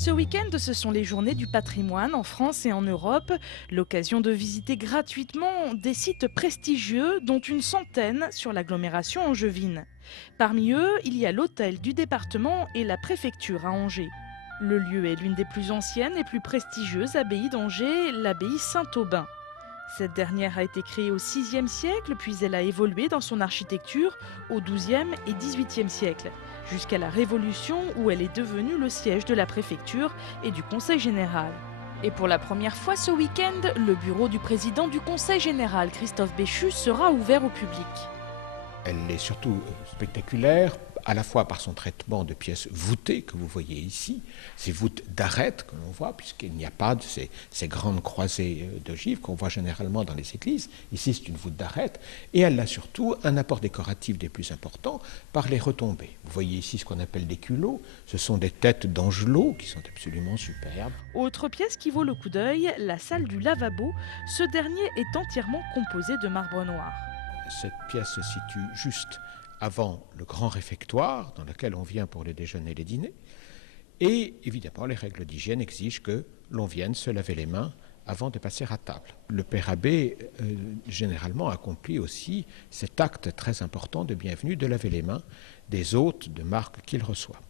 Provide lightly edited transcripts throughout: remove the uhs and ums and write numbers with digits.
Ce week-end, ce sont les journées du patrimoine en France et en Europe. L'occasion de visiter gratuitement des sites prestigieux, dont une centaine sur l'agglomération angevine. Parmi eux, il y a l'hôtel du département et la préfecture à Angers. Le lieu est l'une des plus anciennes et plus prestigieuses abbayes d'Angers, l'abbaye Saint-Aubin. Cette dernière a été créée au VIe siècle, puis elle a évolué dans son architecture au XIIe et XVIIIe siècle, jusqu'à la Révolution où elle est devenue le siège de la préfecture et du Conseil général. Et pour la première fois ce week-end, le bureau du président du Conseil général, Christophe Béchu, sera ouvert au public. Elle est surtout spectaculaire, à la fois par son traitement de pièces voûtées que vous voyez ici, ces voûtes d'arêtes que l'on voit, puisqu'il n'y a pas de ces grandes croisées d'ogives qu'on voit généralement dans les églises. Ici, c'est une voûte d'arêtes, et elle a surtout un apport décoratif des plus importants par les retombées. Vous voyez ici ce qu'on appelle des culots, ce sont des têtes d'angelots qui sont absolument superbes. Autre pièce qui vaut le coup d'œil, la salle du lavabo. Ce dernier est entièrement composé de marbre noir. Cette pièce se situe juste avant le grand réfectoire dans lequel on vient pour les déjeuners et les dîners. Et évidemment, les règles d'hygiène exigent que l'on vienne se laver les mains avant de passer à table. Le père abbé, généralement, accomplit aussi cet acte très important de bienvenue de laver les mains des hôtes de marque qu'il reçoit.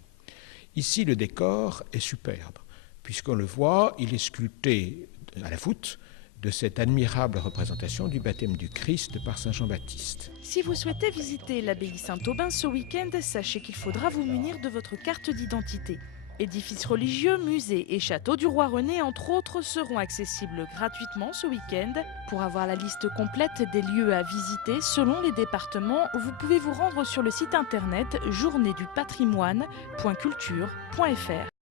Ici, le décor est superbe, puisqu'on le voit, il est sculpté à la voûte de cette admirable représentation du baptême du Christ par Saint Jean-Baptiste. Si vous souhaitez visiter l'abbaye Saint-Aubin ce week-end, sachez qu'il faudra vous munir de votre carte d'identité. Édifices religieux, musées et châteaux du roi René, entre autres, seront accessibles gratuitement ce week-end. Pour avoir la liste complète des lieux à visiter selon les départements, vous pouvez vous rendre sur le site internet journeedupatrimoine.culture.fr.